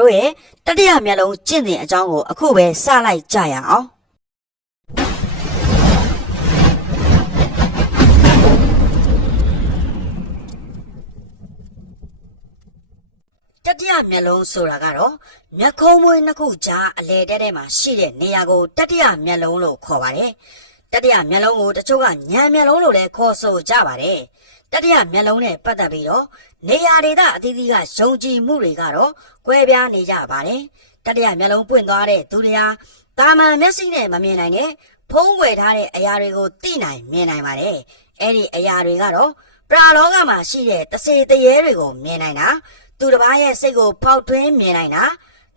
တို့ရဲ့တတိယမျက်လုံးကျင့်စဉ်အကြောင်းကိုအခုပဲစလိုက်ကြရအောင်တတိယမျက်လုံးဆိုတာကတော့မျက်ခုံးမွေးနှစ်ခုကြားအလယ်တဲမှာရှိတဲ့နေရာကိုတတိယမျက်လုံးလို့ခေါ်ပါတယ်တတိယမျက်လုံးကိုတချို့ကညံမျက်လုံးလို့လည်းခေါ်ဆိုကြပါတယ်တတိယမျက်လုံးနဲ့ပတ်သက်ပြီးတော့နေရာဒေသအသီးသီးကယုံကြည်မှုတွေကတော့ကွဲပြားနေကြပါတယ်တတိယမျက်လုံးပွင့်သွားတဲ့သူတွေဟာတာမန်မျက်စိနဲ့မမြင်နိုင်တဲ့ဖုံးကွယ်ထားတဲ့အရာတွေကိုသိနိုင်မြင်နိုင်ပါတယ်အဲ့ဒီအရာတွေကတော့ပရာလောကမှာရှိတဲ့တစေတရေတွေကိုမြင်နိုင်တာသူတစ်ပါးရဲ့စိတ်ကိုဖောက်ထွင်းမြင်နိုင်တာ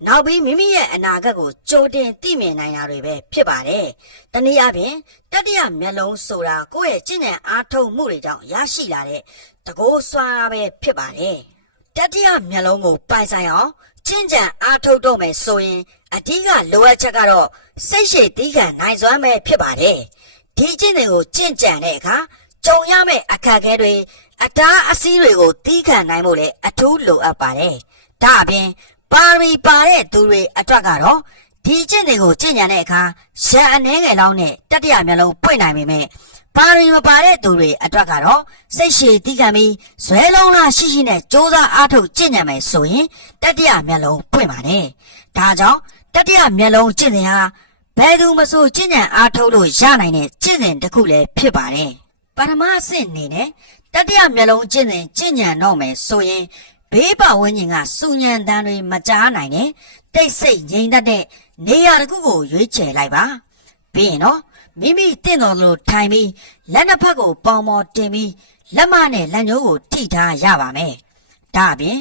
နောက်ပြီးမိမိရဲ့အနာဂတ်ကိုကြိုတင်သိမြင်နိုင်တာတွေပဲဖြစ်ပါတယ်။တနည်းအားဖြင့်တတိယမျက်လုံးဆိုတာကိုယ့်ရဲ့ကျင့်ကြံအားထုတ်မှုတွေကြောင့်ရရှိလာတဲ့တကောစွာပဲဖြစ်ပါတယ်။တတိယမျက်လုံးကိုပိုင်ဆိုင်အောင်ကျင့်ကြံအားထုတ်တော့မယ်ဆိုရင်အဓိကလိုအပ်ချက်ကတော့စိတ်ရှည်သီးခံနိုင်စွမ်းပဲဖြစ်ပါတယ်။ဒီကျင့်စဉ်ကိုကျင့်ကြံတဲ့အခါကြုံရမယ့်အခက်အခဲတွေအတားအဆီးတွေကိုသီးခံနိုင်ဖို့လည်းအထူးလိုအပ်ပါတယ်။ဒါအပြင်ပါရီပါတဲ့သူတွေအတွက်ကတော့ဒီကျင့်တွေကိုကျင့်ကြံတဲ့အခါရန်အနေငယ်လောင်းနဲ့တတိယမျက်လုံးပွင့်နိုင်ပေမဲ့ပါရီမပါတဲ့သူတွေအတွက်ကတော့စိတ်ရှည်သီးခံပြီးဇွဲလုံးလားရှိရှိနဲ့စ조사အားထုတ်ကျင့်ကြံမယ်ဆိုရင်တတိယမျက်လုံးပွင့်ပါတယ်။ဒါကြောင့်တတိယမျက်လုံးကျင့်စဉ်ဟာဘယ်သူမဆိုကျင့်ကြံအားထုတ်လို့ရနိုင်တဲ့ကျင့်စဉ်တစ်ခုလည်းဖြစ်ပါတယ်။ပထမအဆင့်အနေနဲ့တတိယမျက်လုံးကျင့်စဉ်ကျင့်ကြံတော့မယ်ဆိုရင်ဘေးပတ်ဝန်းကျင်ကစူညံတန်းတွေမကြားနိုင်နဲ့တိတ်ဆိတ်ငြိမ်သက်တဲ့နေရာတစ်ခုကိုရွေးချယ်လိုက်ပါပြီးရင်တော့မိမိတင့်တော်လို့ထိုင်ပြီးလက်နှစ်ဖက်ကိုပေါင်ပေါ်တင်ပြီးလက်မနဲ့လက်ညှိုးကိုထိထားရပါမယ်ဒါအပြင်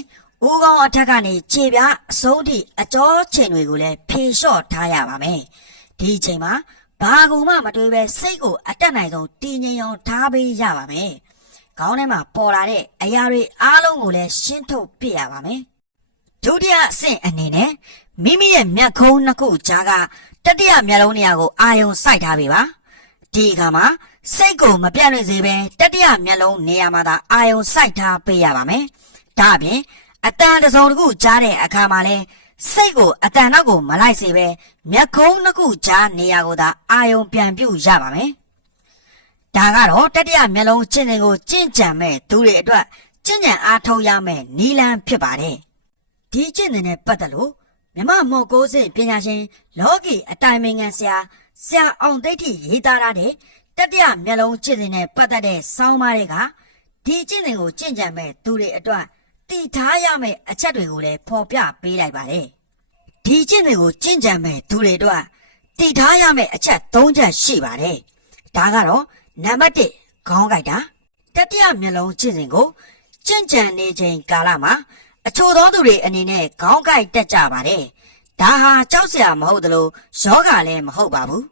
ဦးခေါင်းအထက်ကနေခြေပြားအဆုံးထိအကြောချိန်တွေကိုလည်းဖြေလျှော့ထားရပါမယ်ဒီအချိန်မှာဘာကူမှမတွေးပဲစိတ်ကိုအတက်နိုင်ဆုံးတည်ငြိမ်အောင်ထားပေးရပါမယ်ခေါင်းထဲမှာပေါ်လာတဲ့အရာတွေအားလုံးကိုလည်းရှင်းထုတ်ပြရပါမယ်။ဒုတိယအဆင့်အနေနဲ့မိမိရဲ့မျက်ခုံးနှစ်ခုကြားကတတိယမျက်လုံးနေရာကိုအာရုံစိုက်ထားပေးပါ။ဒီအခါမှာစိတ်ကိုမပြတ်လွင့်စေဘဲတတိယမျက်လုံးနေရာမှာသာအာရုံစိုက်ထားပေးရပါမယ်။ဒါအပြင်အတန်တစ်စုံတစ်ခုကြားတဲ့အခါမှာလည်းစိတ်ကိုအတန်နောက်ကိုမလိုက်စေဘဲမျက်ခုံးနှစ်ခုကြားနေရာကိုသာအာရုံပြန်ပြုရပါမယ်။ဒါကတော့တတိယမျက်လုံးကျင့်စဉ်ကိုကျင့်ကြံမဲ့သူတွေအတွက်ကျင့်ကြံအားထုတ်ရမယ့်နည်းလမ်းဖြစ်ပါတယ်။ဒီကျင့်စဉ်နဲ့ပတ်သက်လို့မြမမော်ကိုစစ်ပညာရှင်လောကီအတိုင်ပင်ခံဆရာအောင်သိဋ္ဌိရေးသားထားတဲ့တတိယမျက်လုံးကျင့်စဉ်နဲ့ပတ်သက်တဲ့ဆောင်းပါးတွေကဒီကျင့်စဉ်ကိုကျင့်ကြံမဲ့သူတွေအတွက်တည်ထားရမယ့်အချက်တွေကိုလည်းဖော်ပြပေးလိုက်ပါတယ်။ဒီကျင့်စဉ်ကိုကျင့်ကြံမဲ့သူတွေအတွက်တည်ထားရမယ့်အချက်၃ချက်ရှိပါတယ်။ဒါကတော့နံပါတ်1ခေါင်းကိုက်တာတတိယမျက်လုံးကျင့်စဉ်ကိုကျင့်ကြံနေချိန်ကာလမှာအချို့သောသူတွေအနေနဲ့ခေါင်းကိုက်တက်ကြပါတယ်ဒါဟာကြောက်စရာမဟုတ်သလိုယောဂလည်းမဟုတ်ပါဘူး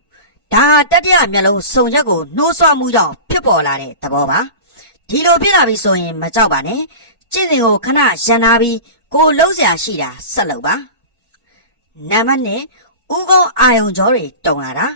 ဒါဟာတတိယမျက်လုံးစုံချက်ကိုနှိုးဆွမှုကြောင့်ဖြစ်ပေါ်လာတဲ့သဘောပါဒီလိုဖြစ်လာပြီဆိုရင်မကြောက်ပါနဲ့ကျင့်စဉ်ကိုခဏရန်နာပြီးကိုလုံးစရာရှိတာဆက်လုပ်ပါနံပါတ်2ဦးခေါင်းအာယုံကြောတွေတုံလာတာ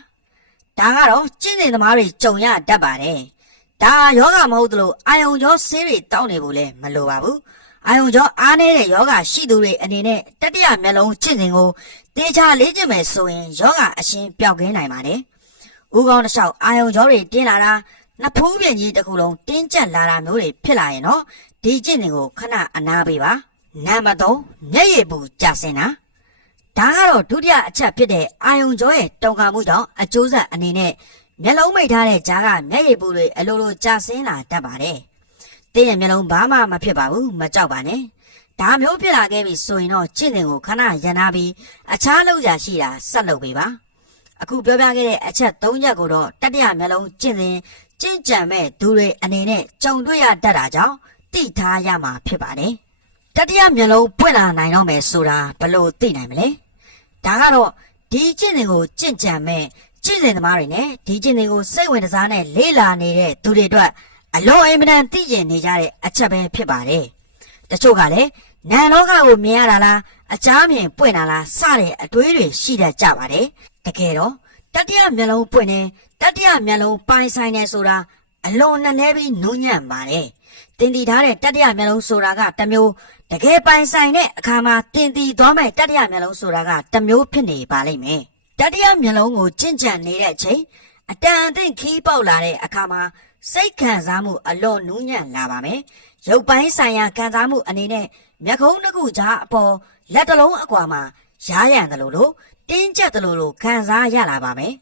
ဒါကတော့ကျင့်စဉ်သမားတွေကြုံရတတ်ပါတယ်။ဒါယောဂမဟုတ်သလိုအာယုံကြောဆေးတွေတောင်းနေဖို့လည်းမလိုပါဘူး။အာယုံကြောအားနေတဲ့ယောဂရှိသူတွေအနေနဲ့တတိယမျက်လုံးကျင့်စဉ်ကိုတေချာလေ့ကျင့်မယ်ဆိုရင်ယောဂအရှင်းပျောက်ကင်းနိုင်ပါတယ်။ဦးခေါင်းတစ်လျှောက်အာယုံကြောတွေတင်းလာတာနှစ်ဖူးပြင်ကြီးတစ်ခုလုံးတင်းကျပ်လာတာမျိုးတွေဖြစ်လာရင်တော့ဒီကျင့်စဉ်ကိုခဏအနားပေးပါ။နံပါတ်3မျက်ရည်ပူကျဆင်းတာဒါကတော့ဒုတိယအချက်ဖြစ်တဲ့အာယုံကြောရဲ့တုံခါမှုကြောင့်အကျိုးဆက်အနေနဲ့မျက်လုံးမိတ်ထားတဲ့ကြားကမျက်ရည်ပူတွေအလိုလိုကျဆင်းလာတတ်ပါတယ်။တင်းရဲ့မျက်လုံးဘာမှမဖြစ်ပါဘူးမကြောက်ပါနဲ့။ဒါမျိုးဖြစ်လာခဲ့ပြီဆိုရင်တော့ကျင့်စဉ်ကိုခဏရန်နာပြီးအခြားလုပ်ရာရှိတာဆက်လုပ်ပေးပါ။အခုပြောပြခဲ့တဲ့အချက်၃ချက်ကိုတော့တတိယမျက်လုံးကျင့်စဉ်ကျင့်ကြံမဲ့သူတွေအနေနဲ့ကြုံတွေ့ရတတ်တာကြောင့်သိထားရမှာဖြစ်ပါတယ်။တတိယမျက်လုံးပွင့်လာနိုင်တော့မယ်ဆိုတာဘယ်လိုသိနိုင်မလဲ။ဒါကတော့ဒီကျင့်စဉ်ကိုကျင့်ကြံမဲ့ကျင့်စဉ်သမားတွေနဲ့ဒီကျင့်စဉ်ကိုစိတ်ဝင်စားနဲ့လေ့လာနေတဲ့သူတွေအတွက်အလွန်အင်မတန်သိကျင်နေကြတဲ့အချက်ပဲဖြစ်ပါတယ်။တချို့ကလည်းနာမ်လောကကိုမြင်ရတာလားအချားမြင်ပွင့်လာလားစတဲ့အတွေးတွေရှိတတ်ကြပါတယ်။တကယ်တော့တတိယမျက်လုံးပွင့်နေတတိယမျက်လုံးပိုင်ဆိုင်နေဆိုတာအလွန်နက်နဲပြီးနူးညံ့ပါတယ်။ တင်တည်ထားတဲ့တတိယမျက်လုံးဆိုတာကတစ်မျိုးတကယ်ပိုင်ဆိုင်တဲ့အခါမှာတင်တည်သွားမဲ့တတိယမျက်လုံးဆိုတာကတစ်မျိုးဖြစ်နေပါလိမ့်မယ်တတိယမျက်လုံးကိုကျင့်ကြံနေတဲ့အချိန်အတန်အသင့်ခီးပေါက်လာတဲ့အခါမှာစိတ်ခံစားမှုအလွန်နူးညံ့လာပါမယ်ရုပ်ပိုင်းဆိုင်ရာခံစားမှုအနေနဲ့မျက်ခုံးတစ်ခုကြားအပေါ်လက်တစ်လုံးအကွာမှာရားရံတယ်လို့တင်းကျပ်တယ်လို့ခံစားရလာပါမယ်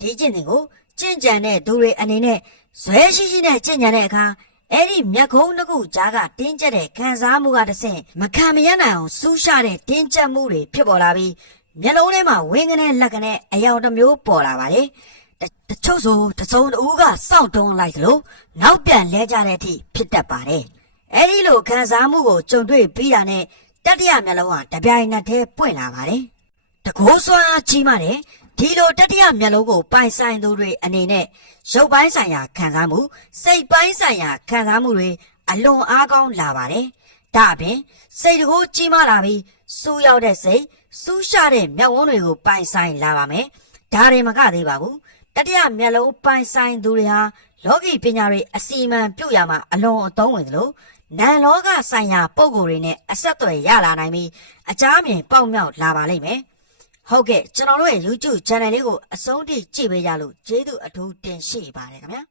ဒီကျင့်စဉ်ကိုကျင့်ကြံတဲ့သူတွေအနေနဲ့ဇွဲရှိရှိနဲ့ကျင့်ကြံတဲ့အခါအဲ့ဒီမျက်ခုံးတစ်ခုကြားကတင်းကျပ်တဲ့ခံစားမှုကတစ်ဆင့်မခံမရနိုင်အောင်စူးရှတဲ့တင်းကျပ်မှုတွေဖြစ်ပေါ်လာပြီးမျက်လုံးထဲမှာဝင်းကနေလက်ကနေအယောင်တစ်မျိုးပေါ်လာပါတယ်တချို့ဆိုတစုံတဦးကစောင့်တုံးလိုက်သလိုနောက်ပြန်လဲကြတဲ့အထိဖြစ်တတ်ပါတယ်အဲ့ဒီလိုခံစားမှုကိုကြုံတွေ့ပြီးတာနဲ့တတိယမျက်လုံးကတပြိုင်နက်တည်းပွင့်လာပါတယ်တကိုးစွမ်းအားကြီးမားတယ်ဒီလိုတတိယမျက်လုံးကိုပိုင်ဆိုင်သူတွေအနေနဲ့ရုပ်ပိုင်းဆိုင်ရာခံစားမှုစိတ်ပိုင်းဆိုင်ရာခံစားမှုတွေအလွန်အားကောင်းလာပါတယ်ဒါအပြင်စိတ်တကိုးကြီးမားလာပြီးစူးရောက်တဲ့စိတ်စူးရှတဲ့မျက်ဝန်းတွေကိုပိုင်ဆိုင်လာပါမယ်ဒါတွေမကသေးပါဘူးတတိယမျက်လုံးပိုင်ဆိုင်သူတွေဟာလောကီပညာတွေအစီအမံပြုတ်ရမှာအလွန်အသုံးဝင်သလိုနံလောကဆိုင်ရာပုံကိုယ်တွေနဲ့အဆက်အသွယ်ရလာနိုင်ပြီးအကြမ်းမြင်ပေါက်မြောက်လာပါလိမ့်မယ်ဟုတ်ကဲ့ကျွန်တော်တို့ရဲ့ YouTube channel လေးကိုအဆုံးထိကြည့်ပေးကြလို့ကျေးဇူးအထူးတင်ရှိပါတယ်ခင်ဗျာ